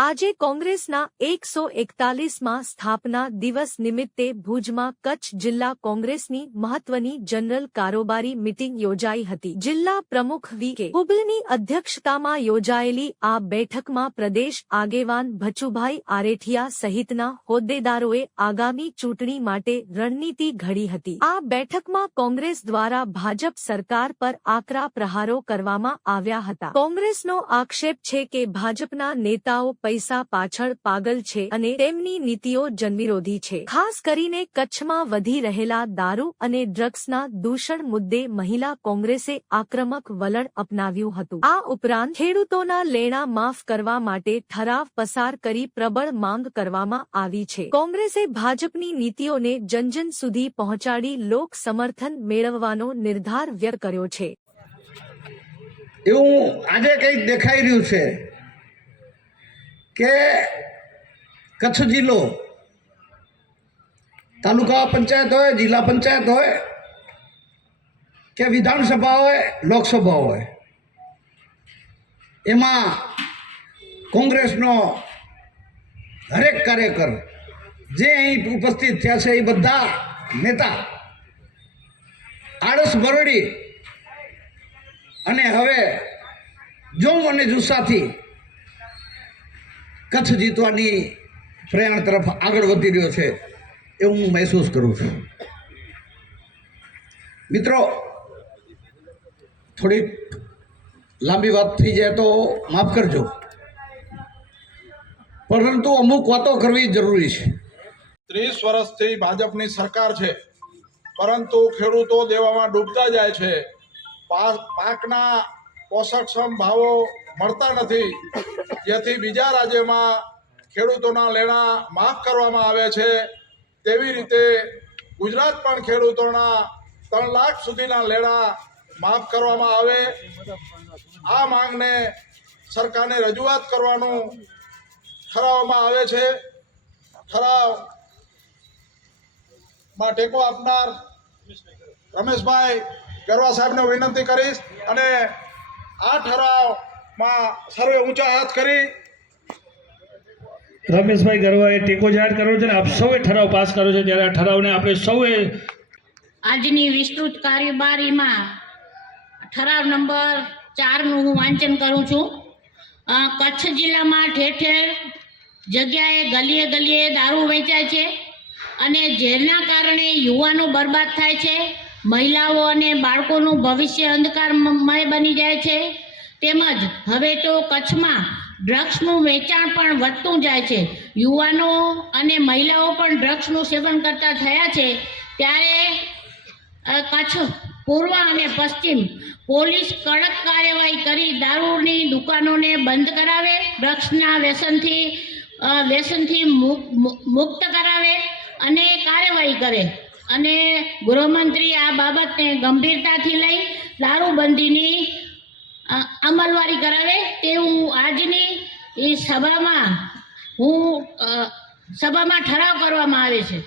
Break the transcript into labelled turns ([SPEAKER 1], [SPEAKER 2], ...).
[SPEAKER 1] આજે કોંગ્રેસના એકસો એકતાલીસમાં સ્થાપના દિવસ નિમિત્તે ભુજમાં કચ્છ જિલ્લા કોંગ્રેસની મહત્વની જનરલ કારોબારી મિટિંગ યોજાઈ હતી. જિલ્લા પ્રમુખ વી. કે. હુબલની અધ્યક્ષતામાં યોજાયેલી આ બેઠકમાં પ્રદેશ આગેવાન ભચુભાઈ આરેઠિયા સહિતના હોદ્દેદારોએ આગામી ચૂંટણી માટે રણનીતિ ઘડી હતી. આ બેઠકમાં કોંગ્રેસ દ્વારા ભાજપ સરકાર પર આકરા પ્રહારો કરવામાં આવ્યા હતા. કોંગ્રેસનો આક્ષેપ છે કે ભાજપના નેતાઓ પૈસા પાછળ પાગલ છે અને તેમની નીતિઓ જનવિરોધી છે. ખાસ કરીને કચ્છમાં વધી રહેલા દારૂ અને ડ્રગ્સના દૂષણ મુદ્દે મહિલા કોંગ્રેસે આક્રમક વલણ અપનાવ્યું હતું. આ ઉપરાંત ખેડૂતોના લેણા માફ કરવા માટે ઠરાવ પસાર કરી પ્રબળ માંગ કરવામાં આવી છે. કોંગ્રેસે ભાજપની નીતિઓને જનજન સુધી પહોંચાડી લોક સમર્થન મેળવવાનો નિર્ધાર વ્યક્ત કર્યો છે.
[SPEAKER 2] એવું આજે કંઈક દેખાઈ રહ્યું છે. કે કચ્છ જિલ્લો તાલુકા પંચાયત હોય, જિલ્લા પંચાયત હોય કે વિધાનસભા હોય, લોકસભા હોય, એમાં કોંગ્રેસનો હરેક કાર્યકર જે અહીં ઉપસ્થિત થયા છે એ બધા નેતા, આળસ બરડી અને હવે જોમ અને જુસ્સાથી કચ્છ જીતવાની પ્રયાણ તરફ આગળ વધી રહ્યો છે એવું હું મહેસૂસ કરું છું. મિત્રો, થોડીક લાંબી વાત થઈ જાય તો માફ કરજો. પરંતુ અમુક વાતો કરવી જરૂરી છે.
[SPEAKER 3] ત્રીસ વર્ષથી ભાજપની સરકાર છે, પરંતુ ખેડૂતો દેવામાં ડૂબતા જાય છે. પાકના પોષકક્ષમ ભાવો મળતા નથી. જેથી બીજા રાજ્યમાં ખેડૂતોના લેણા માફ કરવામાં આવે છે. તેવી રીતે ગુજરાત પણ ખેડૂતોના ત્રણ લાખ સુધીના લેણા માફ કરવામાં આવે. આ માંગને સરકારને રજૂઆત કરવાનું ઠરાવવામાં આવે છે. ઠરાવમાં ટેકો આપનાર રમેશભાઈ ગરવા સાહેબને વિનંતી કરીશ અને આ ઠરાવમાં સર્વે ઊંચા હાથ કરી.
[SPEAKER 4] રમેશભાઈ ગરવાએ ટેકો જાહેર કર્યો છે અને આપ સૌએ ઠરાવ પાસ કર્યો છે ત્યારે આ ઠરાવને આપણે સૌએ
[SPEAKER 5] આજની વિસ્તૃત કાર્યબારીમાં ઠરાવ નંબર ચારનું હું વાંચન કરું છું. કચ્છ જિલ્લામાં ઠેર ઠેર જગ્યાએ ગલીએ ગલીએ દારૂ વેચાય છે અને જેના કારણે યુવાનો બરબાદ થાય છે. મહિલાઓ અને બાળકોનું ભવિષ્ય અંધકારમય બની જાય છે. તેમજ હવે તો કચ્છમાં ડ્રગ્સનું વેચાણ પણ વધતું જાય છે. યુવાનો અને મહિલાઓ પણ ડ્રગ્સનું સેવન કરતા થયા છે. ત્યારે કચ્છ પૂર્વ અને પશ્ચિમ પોલીસ કડક કાર્યવાહી કરી દારૂની દુકાનોને બંધ કરાવે, ડ્રગ્સના વ્યસનથી વ્યસનથી મુક્ત કરાવે અને કાર્યવાહી કરે. અને ગૃહમંત્રી આ બાબતને ગંભીરતાથી લઈ દારૂબંધીની અમલવારી કરાવે તેવું આજની એ સભામાં હું સભામાં ઠરાવ કરવામાં આવે છે.